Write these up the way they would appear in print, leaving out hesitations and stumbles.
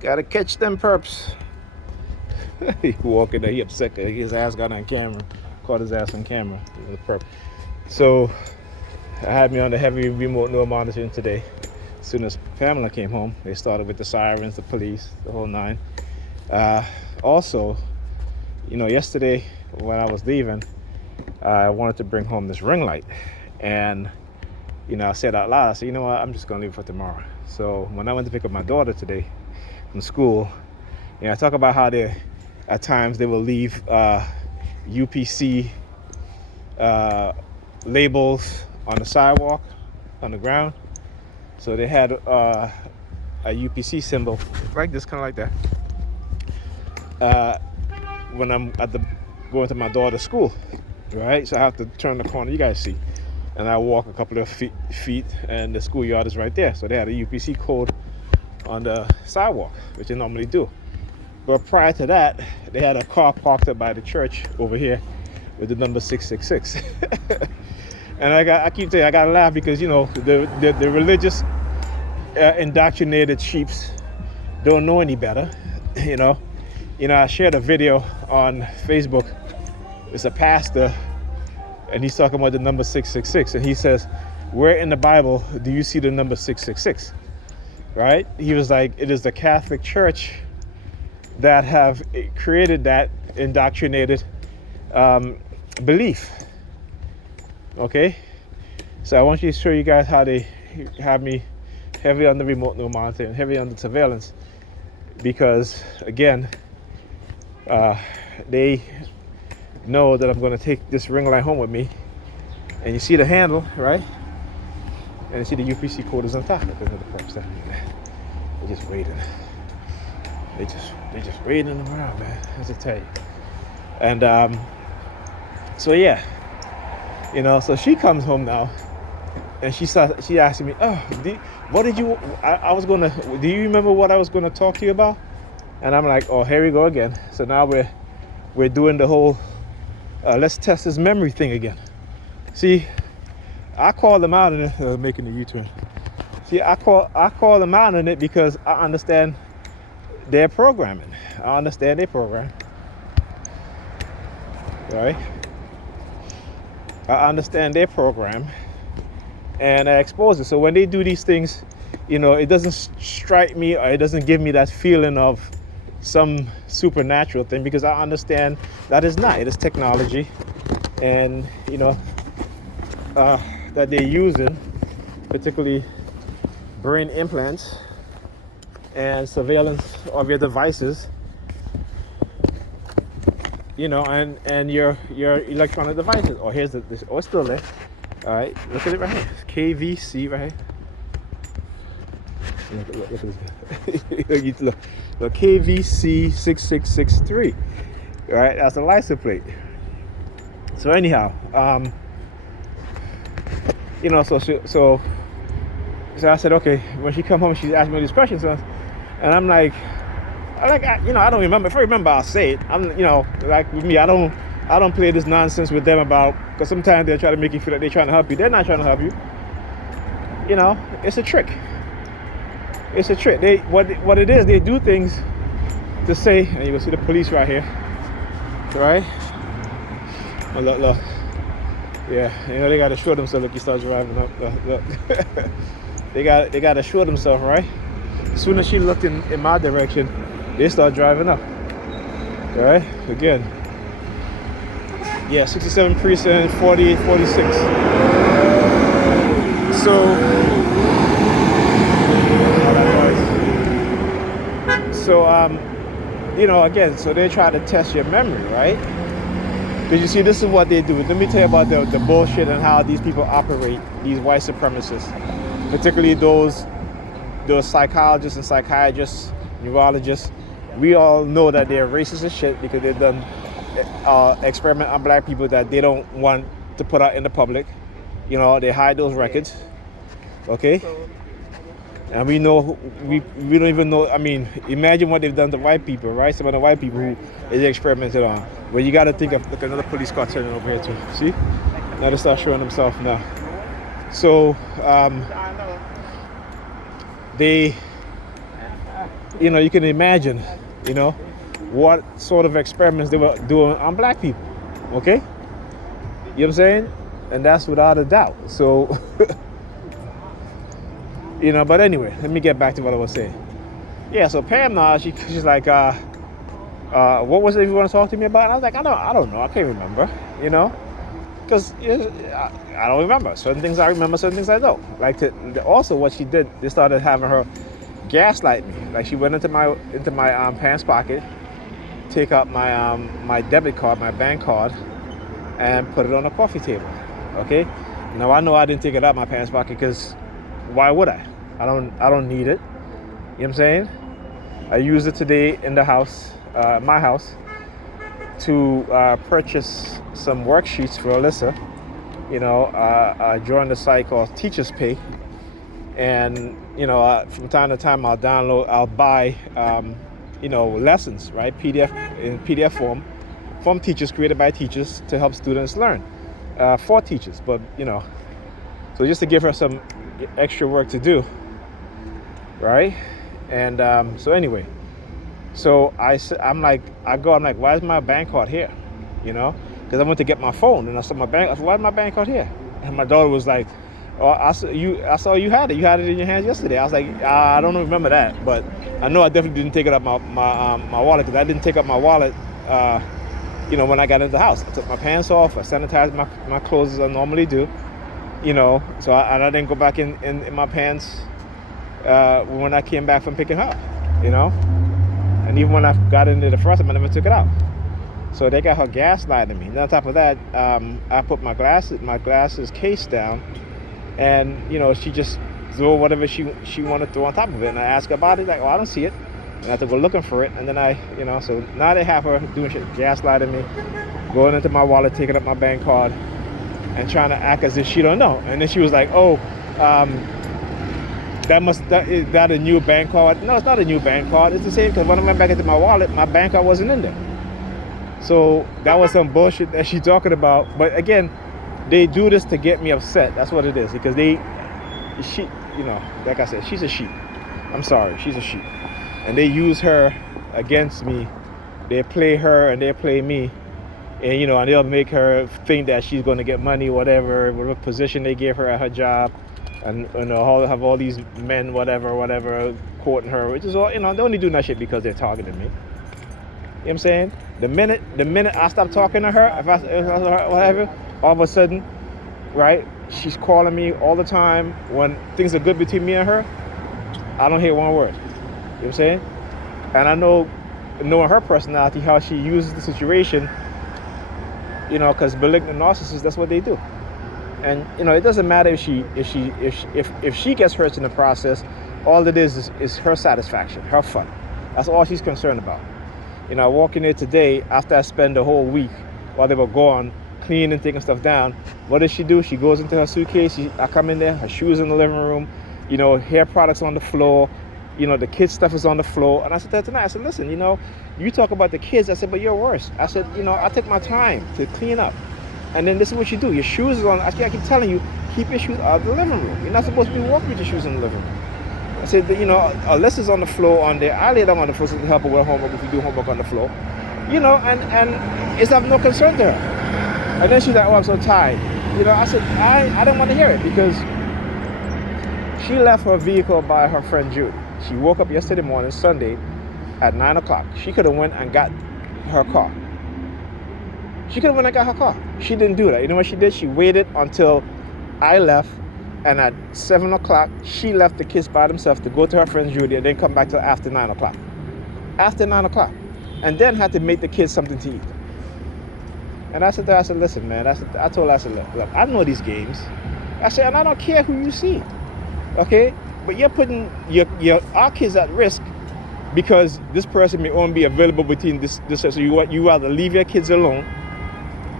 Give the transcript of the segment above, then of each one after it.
Gotta catch them perps. He walking there, he upset 'cause his ass got on camera. Caught his ass on camera. The perp. So I had me on the heavy remote neural monitoring today. As soon as Pamela came home, they started with the sirens, the police, the whole nine. Also, yesterday when I was leaving, I wanted to bring home this ring light. And, I said out loud, I said, you know what, I'm just going to leave it for tomorrow. So when I went to pick up my daughter today from school, I talk about how at times they will leave UPC labels on the sidewalk, on the ground. So they had a UPC symbol, right, just kind of like that. When I'm going to my daughter's school, right? So I have to turn the corner, you guys see. And I walk a couple of feet and the schoolyard is right there. So they had a UPC code on the sidewalk, which they normally do. But prior to that, they had a car parked up by the church over here with the number 666. And I keep saying I gotta laugh because the religious indoctrinated sheeps don't know any better. I shared a video on Facebook. It's a pastor, and he's talking about the number 666, and he says, "Where in the Bible do you see the number 666?" Right? He was like, "It is the Catholic Church that have created that indoctrinated belief." Okay, so I want you to show you guys how they have me heavy on the remote neural monitoring, heavy on the surveillance, because again, they know that I'm going to take this ring light home with me. And you see the handle, right? And you see the UPC code is on top. Look at the perps down here. They're just waiting. They just waiting around, man. As I tell you. And so yeah, so she comes home now, and she asked me, "Oh, what did you? I was gonna. Do you remember what I was gonna talk to you about?" And I'm like, "Oh, here we go again." So now we're doing the whole let's test his memory thing again. See, I call them out in it, making a U-turn. See, I call them out in it because I understand their programming. I understand their program, right? I understand their program, and I expose it. So when they do these things, it doesn't strike me, or it doesn't give me that feeling of some supernatural thing, because I understand that is not. It is technology, and that they're using, particularly brain implants and surveillance of your devices, and your electronic devices. Oh, here's this. Oh, it's still there. All right, look at it right here. It's KVC right here. Look at this. Look, KVC 6663. Right, that's the license plate. So anyhow, so I said, okay. When she come home, she asked me these questions, and I'm like, I don't remember. If I remember, I'll say it. I'm, like with me, I don't play this nonsense with them because sometimes they're trying to make you feel like they're trying to help you. They're not trying to help you. It's a trick. It's a trick. What it is, they do things to say, and you can see the police right here, right? Oh, look. Yeah, they gotta show themselves. Like you start driving up. Look. they gotta show themselves, right? As soon as she looked in my direction, they start driving up. All right, again. Yeah, 67 precinct, 48, 46. So again, so they try to test your memory, right? Because you see, this is what they do. Let me tell you about the bullshit and how these people operate, these white supremacists, particularly those psychologists and psychiatrists, neurologists. We all know that they're racist as shit because they've done experiment on black people that they don't want to put out in the public. They hide those records. Okay? And we know, we don't even know, imagine what they've done to white people, right? Some of the white people who they experimented on. But you got to think of, look, another police car turning over here too. See? Now they start showing themselves now. So, they you can imagine, what sort of experiments they were doing on black people. Okay? You know what I'm saying? And that's without a doubt. So, but anyway, let me get back to what I was saying. Yeah, so Pam now, she's like, what was it you want to talk to me about? And I was like, I don't know. I can't remember, because I don't remember. Certain things I remember, certain things I don't. Like, also what she did, they started having her gaslight me. Like, she went into my pants pocket, take out my debit card, my bank card, and put it on the coffee table. Okay? Now I know I didn't take it out of my pants pocket because why would I? I don't need it. You know what I'm saying? I used it today in the house, my house, to purchase some worksheets for Alyssa. Join the site called Teachers Pay, and from time to time I'll buy lessons, right? PDF form from teachers, created by teachers to help students learn, for teachers. But so just to give her some extra work to do, right? And so anyway, so I'm like, why is my bank card here? Because I went to get my phone and I saw my bank. I said, why is my bank card here? And my daughter was like, oh, I saw you had it. You had it in your hands yesterday. I was like, I don't remember that, but I know I definitely didn't take it out my wallet, because I didn't take out my wallet. When I got into the house, I took my pants off. I sanitized my clothes as I normally do. So I didn't go back in my pants when I came back from picking her up. And even when I got into the first time, I never took it out. So they got her gaslighting me. And on top of that, I put my glasses case down, and she just threw whatever she wanted to throw on top of it. And I asked her about it, like, oh, I don't see it. And I had to go looking for it. And then so now they have her doing shit, gaslighting me, going into my wallet, taking up my bank card, and trying to act as if she don't know. And then she was like, oh, is that a new bank card? No, it's not a new bank card. It's the same, because when I went back into my wallet, my bank card wasn't in there. So that was some bullshit that she's talking about. But again, they do this to get me upset. That's what it is. Because like I said, she's a sheep. I'm sorry, she's a sheep. And they use her against me. They play her and they play me. And and they'll make her think that she's going to get money, whatever position they gave her at her job. And have all these men, whatever, courting her, which is all, they only do that shit because they're targeting me. You know what I'm saying? The minute I stop talking to her, if I whatever, all of a sudden, right, she's calling me all the time when things are good between me and her. I don't hear one word. You know what I'm saying? And I know, knowing her personality, how she uses the situation, because malignant narcissists, that's what they do. And it doesn't matter if she gets hurt in the process. All it is her satisfaction, her fun. That's all she's concerned about. I walk in there today after I spend the whole week while they were gone cleaning and taking stuff down. What does she do? She goes into her suitcase. I come in there, her shoes in the living room, hair products on the floor, the kids' stuff is on the floor. And I said to her tonight, I said, listen, you talk about the kids. I said, but you're worse. I said, I take my time to clean up. And then this is what you do. Your shoes are on. I keep telling you, keep your shoes out of the living room. You're not supposed to be walking with your shoes in the living room. I said, Alyssa's on the floor on there. I lay down on the floor to help her with homework if you do homework on the floor. And it's of no concern to her. And then she's like, oh, I'm so tired. I said, I don't want to hear it, because she left her vehicle by her friend Judy. She woke up yesterday morning, Sunday, at 9 o'clock. She could have went and got her car. She could have went and got her car. She didn't do that. You know what she did? She waited until I left, and at 7 o'clock, she left the kids by themselves to go to her friend Judy, and then come back till after 9 o'clock. After 9 o'clock. And then had to make the kids something to eat. And I said to her, listen, man, I told her, look, I know these games. I said, and I don't care who you see. Okay? But you're putting our kids at risk, because this person may only be available between this. So you rather leave your kids alone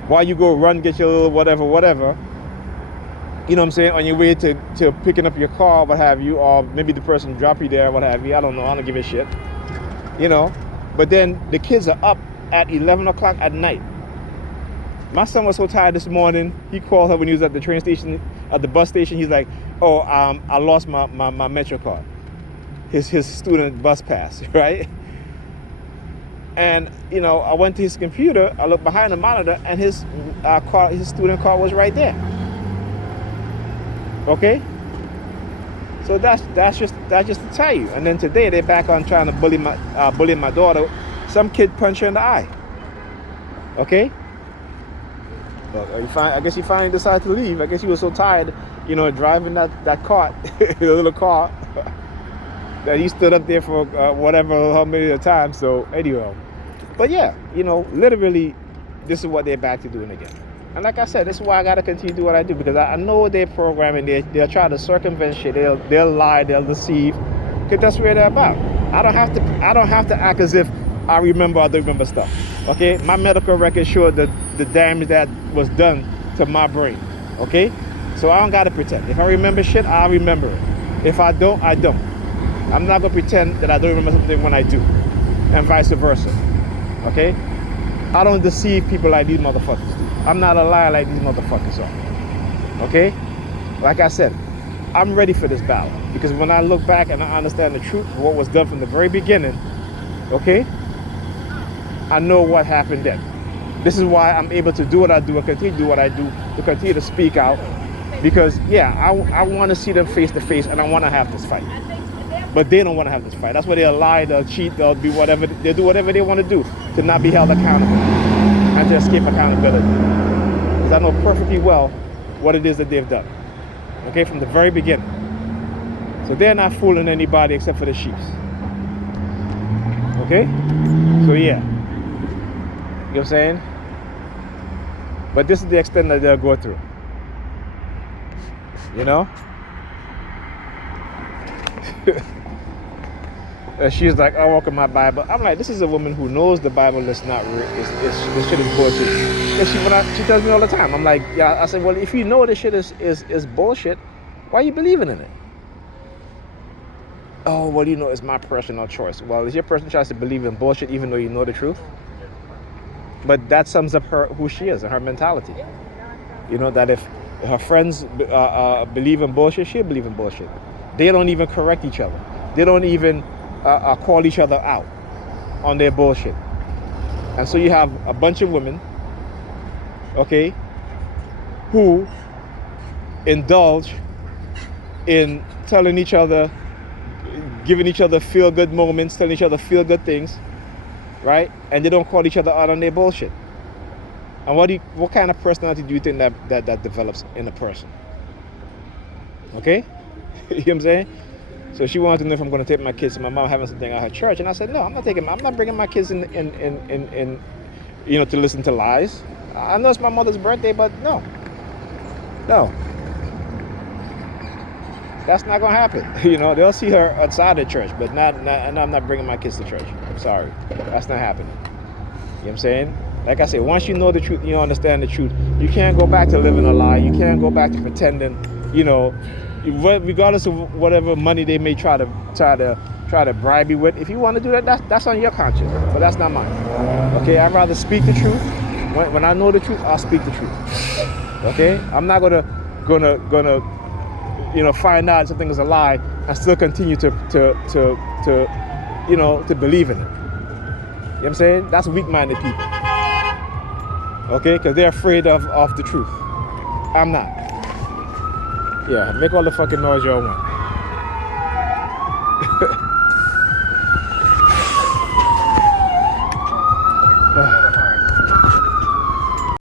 while you go run, get your little whatever, you know what I'm saying, on your way to picking up your car, what have you, or maybe the person drop you there, what have you, I don't know, I don't give a shit, but then the kids are up at 11 o'clock at night. My son was so tired this morning, he called her when he was at the bus station, he's like, oh, I lost my Metro card. his student bus pass, right? And I went to his computer. I looked behind the monitor, and his his student car was right there. Okay, so that's just to tell you. And then today they're back on trying to bully my daughter. Some kid punched her in the eye. Okay. But I guess he finally decided to leave. I guess he was so tired, driving that cart, the little car, that he stood up there for how many times. So anyway, but yeah, literally, this is what they're back to doing again. And like I said, this is why I gotta continue to do what I do, because I know they're programming. They'll try to circumvent shit. They'll lie. They'll deceive. Because that's what they're about. I don't have to act as if I remember or don't remember stuff. Okay, my medical record showed the damage that was done to my brain. Okay, so I don't gotta pretend. If I remember shit, I remember it. If I don't, I don't. I'm not gonna pretend that I don't remember something when I do, and vice versa. Okay, I don't deceive people like these motherfuckers do. I'm not a liar like these motherfuckers are. Okay, like I said, I'm ready for this battle, because when I look back and I understand the truth of what was done from the very beginning, okay, I know what happened then. This is why I'm able to do what I do and continue to do what I do, to continue to speak out, because yeah, I want to see them face to face, and I want to have this fight. But they don't want to have this fight. That's why they'll lie, they'll cheat, they'll do whatever they want to do to not be held accountable and to escape accountability. Because I know perfectly well what it is that they've done. Okay, from the very beginning. So they're not fooling anybody except for the sheeps. Okay? So yeah. You know what I'm saying? But this is the extent that they'll go through. She's like, I walk in my Bible. I'm like, this is a woman who knows the Bible is not real. This shit is bullshit. And she tells me all the time. I'm like, yeah. I said, well, if you know this shit is bullshit, why are you believing in it? Oh, well, it's my personal choice. Well, it's your personal choice to believe in bullshit even though you know the truth. But that sums up who she is and her mentality. That if her friends believe in bullshit, she'll believe in bullshit. They don't even correct each other. They don't even call each other out on their bullshit. And so you have a bunch of women, okay, who indulge in telling each other, giving each other feel-good moments, telling each other feel-good things, right? And they don't call each other out on their bullshit. And what kind of personality do you think that develops in a person? Okay? You know what I'm saying? So she wanted to know if I'm going to take my kids to my mom having something at her church, and I said no, I'm not bringing my kids in to listen to lies. I know it's my mother's birthday, but no, that's not going to happen. They'll see her outside the church, but and I'm not bringing my kids to church. I'm sorry, that's not happening. You know what I'm saying? Like I said, once you know the truth, you understand the truth. You can't go back to living a lie. You can't go back to pretending. Regardless of whatever money they may try to bribe you with. If you want to do that, that's on your conscience, but that's not mine. Okay, I'd rather speak the truth. When I know the truth, I'll speak the truth. Okay, I'm not gonna find out something is a lie and still continue to believe in it. You know what I'm saying? That's weak-minded people. Okay, because they're afraid of the truth. I'm not. Yeah, make all the fucking noise y'all want.